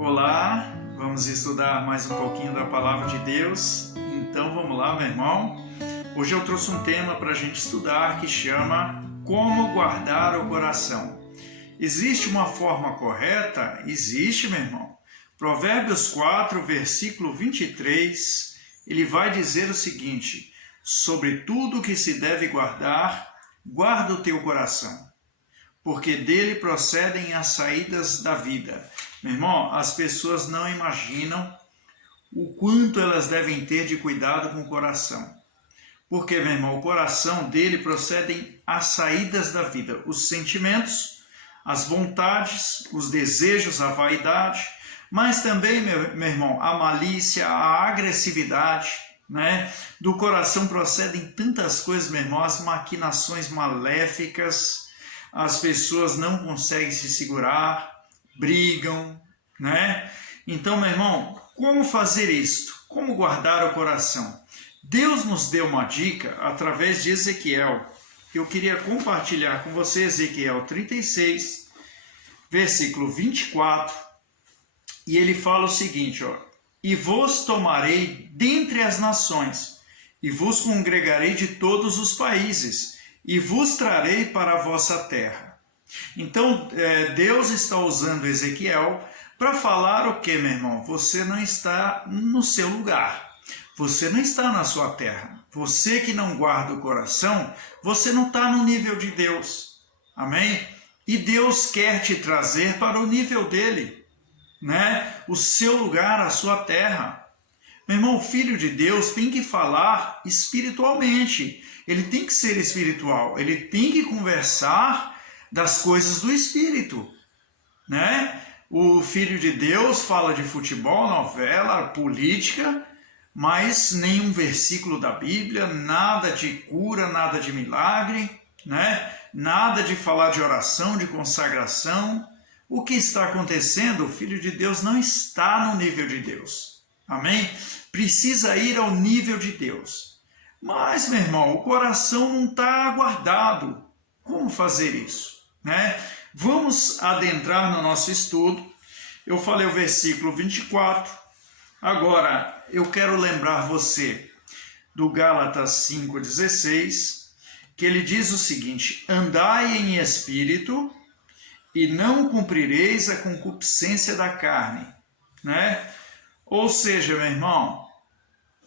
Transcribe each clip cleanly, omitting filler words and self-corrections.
Olá, vamos estudar mais um pouquinho da Palavra de Deus. Então vamos lá, meu irmão. Hoje eu trouxe um tema para a gente estudar que chama Como Guardar o Coração. Existe uma forma correta? Existe, meu irmão. Provérbios 4, versículo 23, ele vai dizer o seguinte: sobre tudo que se deve guardar, guarda o teu coração, porque dele procedem as saídas da vida. Meu irmão, as pessoas não imaginam o quanto elas devem ter de cuidado com o coração. Porque, meu irmão, o coração dele procedem as saídas da vida, os sentimentos, as vontades, os desejos, a vaidade, mas também, meu irmão, a malícia, a agressividade, né? Do coração procedem tantas coisas, meu irmão, as maquinações maléficas. As pessoas não conseguem se segurar, brigam, né? Então, meu irmão, como fazer isto? Como guardar o coração? Deus nos deu uma dica através de Ezequiel. Eu queria compartilhar com você Ezequiel 36, versículo 24. E ele fala o seguinte, ó: e vos tomarei dentre as nações, e vos congregarei de todos os países, e vos trarei para a vossa terra. Então, Deus está usando Ezequiel para falar o que, meu irmão? Você não está no seu lugar, você não está na sua terra. Você que não guarda o coração, você não está no nível de Deus. Amém? E Deus quer te trazer para o nível dele, né? O seu lugar, a sua terra. Meu irmão, o Filho de Deus tem que falar espiritualmente. Ele tem que ser espiritual. Ele tem que conversar das coisas do Espírito, né? O Filho de Deus fala de futebol, novela, política, mas nenhum versículo da Bíblia, nada de cura, nada de milagre, né? Nada de falar de oração, de consagração. O que está acontecendo? O Filho de Deus não está no nível de Deus. Amém? Precisa ir ao nível de Deus. Mas, meu irmão, o coração não está guardado. Como fazer isso, né? Vamos adentrar no nosso estudo. Eu falei o versículo 24. Agora, eu quero lembrar você do Gálatas 5,16, que ele diz o seguinte: andai em espírito e não cumprireis a concupiscência da carne, né? Ou seja, meu irmão,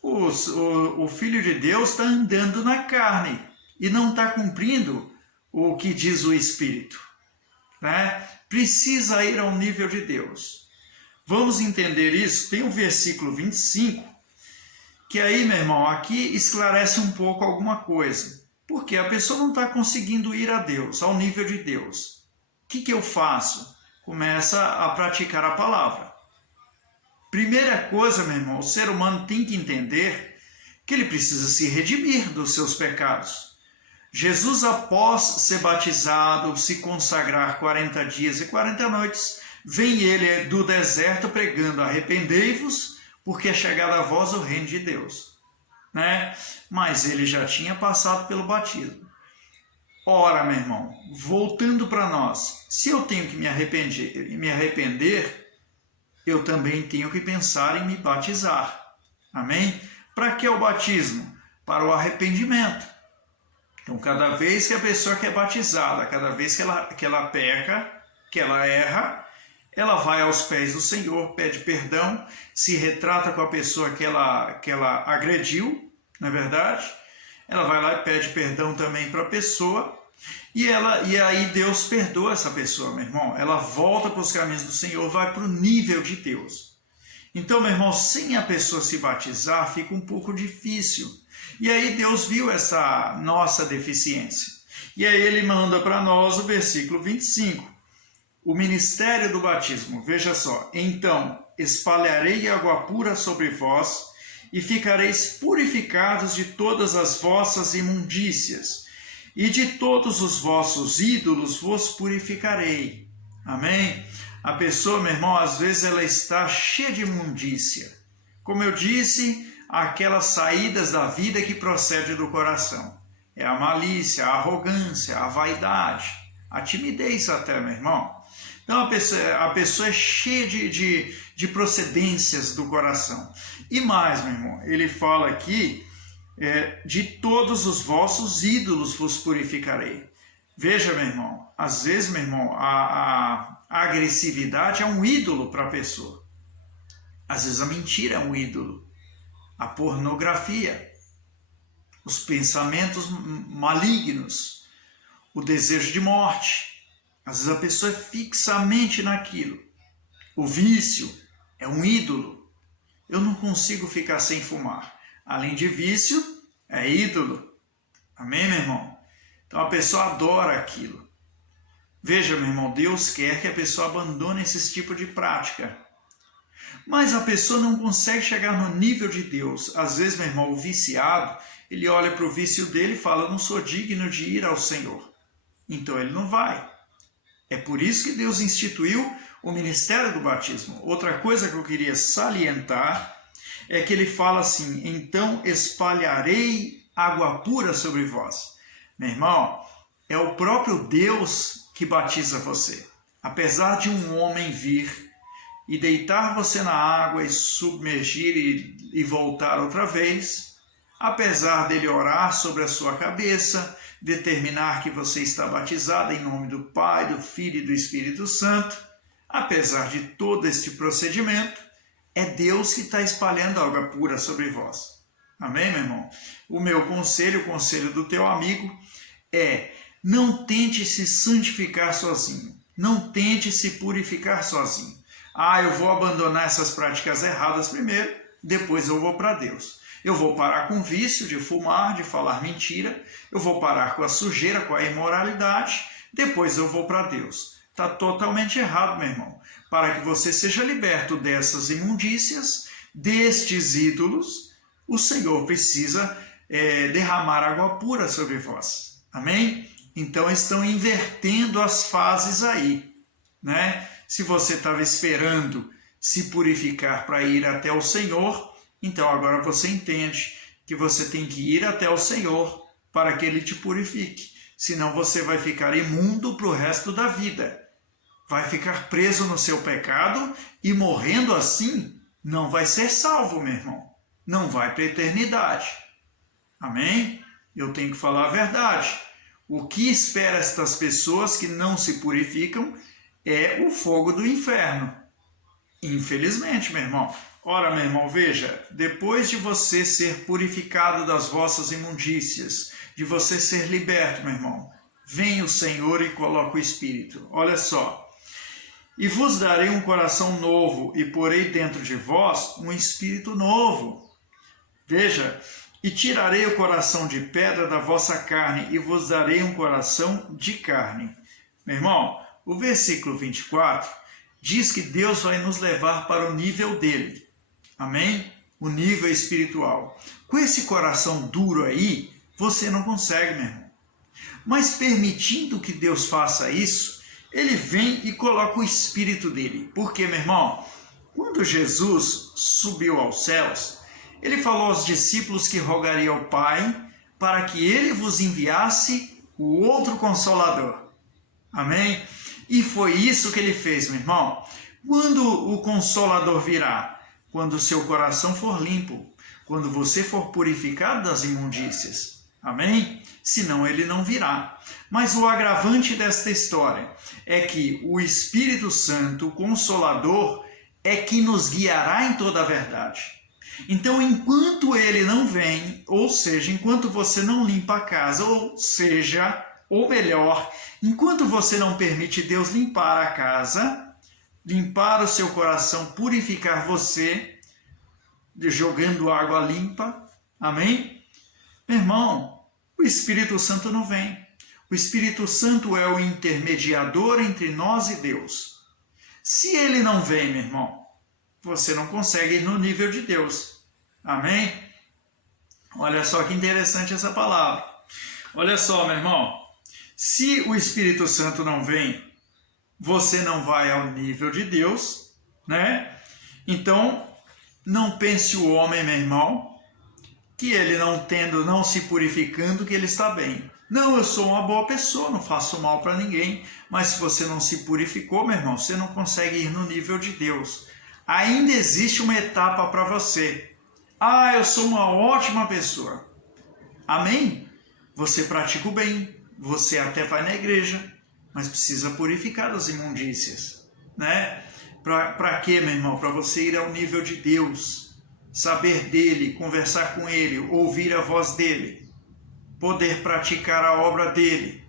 o Filho de Deus está andando na carne e não está cumprindo o que diz o Espírito, né? Precisa ir ao nível de Deus. Vamos entender isso? Tem o versículo 25, que aí, meu irmão, aqui esclarece um pouco alguma coisa. Porque a pessoa não está conseguindo ir a Deus, ao nível de Deus. O que eu faço? Começa a praticar a palavra. Primeira coisa, meu irmão, o ser humano tem que entender que ele precisa se redimir dos seus pecados. Jesus, após ser batizado, se consagrar 40 dias e 40 noites, vem ele do deserto pregando: arrependei-vos, porque é chegado a vós o reino de Deus, né? Mas ele já tinha passado pelo batismo. Ora, meu irmão, voltando para nós, se eu tenho que me arrepender, eu também tenho que pensar em me batizar. Amém? Para que o batismo? Para o arrependimento. Então, cada vez que a pessoa que é batizada, cada vez que ela peca, que ela erra, ela vai aos pés do Senhor, pede perdão, se retrata com a pessoa que ela agrediu, não é verdade? Ela vai lá e pede perdão também para a pessoa, e aí Deus perdoa essa pessoa, meu irmão. Ela volta para os caminhos do Senhor, vai para o nível de Deus. Então, meu irmão, sem a pessoa se batizar, fica um pouco difícil. E aí Deus viu essa nossa deficiência. E aí ele manda para nós o versículo 25. O ministério do batismo, veja só: então espalharei água pura sobre vós, e ficareis purificados de todas as vossas imundícias, e de todos os vossos ídolos vos purificarei. Amém? A pessoa, meu irmão, às vezes ela está cheia de imundícia. Como eu disse, aquelas saídas da vida que procede do coração. É a malícia, a arrogância, a vaidade, a timidez até, meu irmão. Então a pessoa é cheia de procedências do coração. E mais, meu irmão, ele fala aqui, de todos os vossos ídolos vos purificarei. Veja, meu irmão, às vezes, meu irmão, a agressividade é um ídolo para a pessoa. Às vezes a mentira é um ídolo. A pornografia, os pensamentos malignos, o desejo de morte. Às vezes a pessoa é fixamente naquilo. O vício é um ídolo. Eu não consigo ficar sem fumar. Além de vício, é ídolo. Amém, meu irmão? Então a pessoa adora aquilo. Veja, meu irmão, Deus quer que a pessoa abandone esse tipo de prática. Mas a pessoa não consegue chegar no nível de Deus. Às vezes, meu irmão, o viciado, ele olha para o vício dele e fala, eu não sou digno de ir ao Senhor. Então ele não vai. É por isso que Deus instituiu o ministério do batismo. Outra coisa que eu queria salientar é que ele fala assim, então espalharei água pura sobre vós. Meu irmão, é o próprio Deus que batiza você. Apesar de um homem vir e deitar você na água e submergir e voltar outra vez, apesar dele orar sobre a sua cabeça, determinar que você está batizado em nome do Pai, do Filho e do Espírito Santo, apesar de todo este procedimento, é Deus que está espalhando água pura sobre vós. Amém, meu irmão? O meu conselho, o conselho do teu amigo, é não tente se santificar sozinho, não tente se purificar sozinho. Eu vou abandonar essas práticas erradas primeiro, depois eu vou para Deus. Eu vou parar com o vício de fumar, de falar mentira, eu vou parar com a sujeira, com a imoralidade, depois eu vou para Deus. Está totalmente errado, meu irmão. Para que você seja liberto dessas imundícias, destes ídolos, o Senhor precisa derramar água pura sobre vós. Amém? Então estão invertendo as fases aí, né? Se você estava esperando se purificar para ir até o Senhor, então agora você entende que você tem que ir até o Senhor para que Ele te purifique. Senão você vai ficar imundo para o resto da vida. Vai ficar preso no seu pecado e morrendo assim, não vai ser salvo, meu irmão. Não vai para a eternidade. Amém? Eu tenho que falar a verdade. O que espera estas pessoas que não se purificam é o fogo do inferno. Infelizmente, meu irmão. Ora, meu irmão, veja, depois de você ser purificado das vossas imundícias, de você ser liberto, meu irmão, vem o Senhor e coloca o Espírito. Olha só. E vos darei um coração novo, e porei dentro de vós um espírito novo. Veja, e tirarei o coração de pedra da vossa carne, e vos darei um coração de carne. Meu irmão, o versículo 24 diz que Deus vai nos levar para o nível dele. Amém? O nível espiritual. Com esse coração duro aí, você não consegue, meu irmão. Mas permitindo que Deus faça isso, ele vem e coloca o Espírito dele. Porque, meu irmão, quando Jesus subiu aos céus, ele falou aos discípulos que rogaria ao Pai para que ele vos enviasse o outro Consolador. Amém? E foi isso que ele fez, meu irmão. Quando o Consolador virá? Quando o seu coração for limpo, quando você for purificado das imundícias. Amém? Senão ele não virá. Mas o agravante desta história é que o Espírito Santo, o Consolador, é que nos guiará em toda a verdade. Então, enquanto ele não vem, ou seja, enquanto você não limpa a casa, ou melhor, enquanto você não permite Deus limpar a casa, limpar o seu coração, purificar você, jogando água limpa, amém? Meu irmão, o Espírito Santo não vem. O Espírito Santo é o intermediador entre nós e Deus. Se ele não vem, meu irmão, você não consegue ir no nível de Deus. Amém? Olha só que interessante essa palavra. Olha só, meu irmão. Se o Espírito Santo não vem, você não vai ao nível de Deus, né? Então, não pense o homem, meu irmão, que ele não se purificando, que ele está bem. Não, eu sou uma boa pessoa, não faço mal para ninguém. Mas se você não se purificou, meu irmão, você não consegue ir no nível de Deus. Ainda existe uma etapa para você. Ah, eu sou uma ótima pessoa. Amém? Você pratica o bem, você até vai na igreja, mas precisa purificar das imundícias, né? Para quê, meu irmão? Para você ir ao nível de Deus, saber dele, conversar com ele, ouvir a voz dele, poder praticar a obra dele.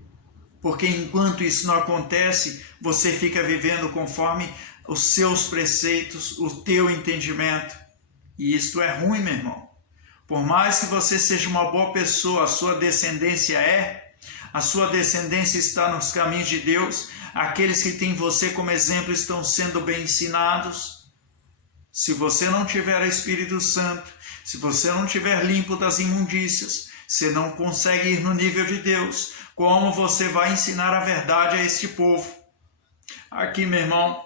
Porque enquanto isso não acontece, você fica vivendo conforme os seus preceitos, o teu entendimento. E isto é ruim, meu irmão. Por mais que você seja uma boa pessoa, a sua descendência está nos caminhos de Deus, aqueles que têm você como exemplo estão sendo bem ensinados. Se você não tiver o Espírito Santo, se você não tiver limpo das imundícias, você não consegue ir no nível de Deus. Como você vai ensinar a verdade a este povo? Aqui, meu irmão,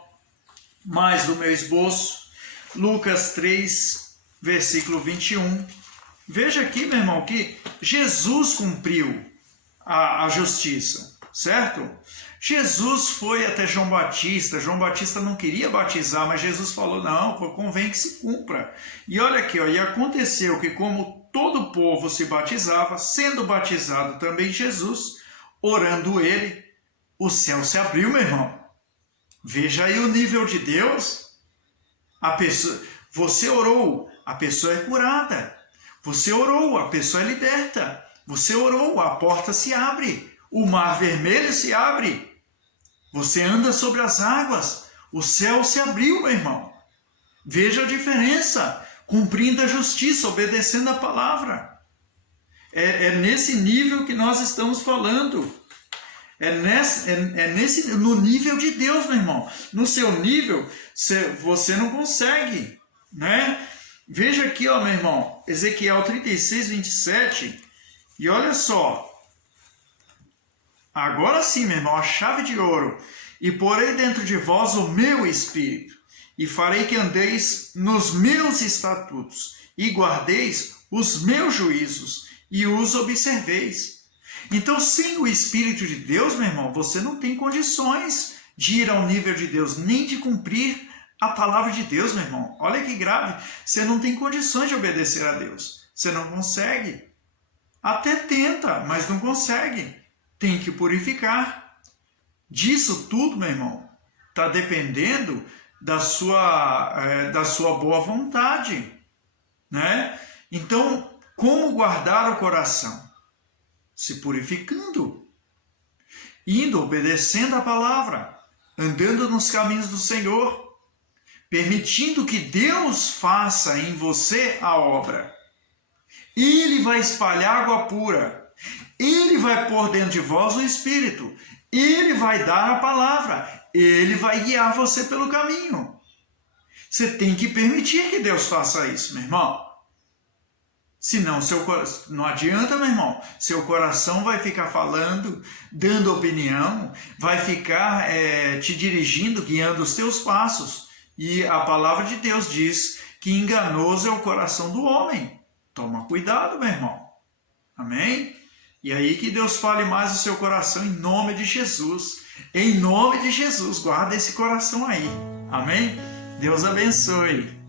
mais do meu esboço, Lucas 3, versículo 21. Veja aqui, meu irmão, que Jesus cumpriu a justiça, certo? Jesus foi até João Batista. João Batista não queria batizar, mas Jesus falou, não, convém que se cumpra. E olha aqui, ó, e aconteceu que como todo o povo se batizava, sendo batizado também Jesus, orando ele, o céu se abriu, meu irmão. Veja aí o nível de Deus. Você orou, a pessoa é curada. Você orou, a pessoa é liberta. Você orou, a porta se abre. O mar vermelho se abre. Você anda sobre as águas. O céu se abriu, meu irmão. Veja a diferença. Cumprindo a justiça, obedecendo a palavra. É nesse nível que nós estamos falando. No nível de Deus, meu irmão. No seu nível, você não consegue, né? Veja aqui, ó, meu irmão, Ezequiel 36, 27, e olha só, agora sim, meu irmão, a chave de ouro, e porei dentro de vós o meu espírito, e farei que andeis nos meus estatutos, e guardeis os meus juízos, e os observeis. Então, sem o Espírito de Deus, meu irmão, você não tem condições de ir ao nível de Deus, nem de cumprir a palavra de Deus, meu irmão. Olha que grave. Você não tem condições de obedecer a Deus. Você não consegue. Até tenta, mas não consegue. Tem que purificar. Disso tudo, meu irmão, está dependendo da sua boa vontade, né? Então, como guardar o coração? Se purificando, indo, obedecendo a palavra, andando nos caminhos do Senhor, permitindo que Deus faça em você a obra. Ele vai espalhar água pura, Ele vai pôr dentro de vós o Espírito, Ele vai dar a palavra, Ele vai guiar você pelo caminho. Você tem que permitir que Deus faça isso, meu irmão. Senão, não adianta, meu irmão. Seu coração vai ficar falando, dando opinião, vai ficar te dirigindo, guiando os seus passos. E a palavra de Deus diz que enganoso é o coração do homem. Toma cuidado, meu irmão. Amém? E aí que Deus fale mais o seu coração em nome de Jesus. Em nome de Jesus, guarda esse coração aí. Amém? Deus abençoe.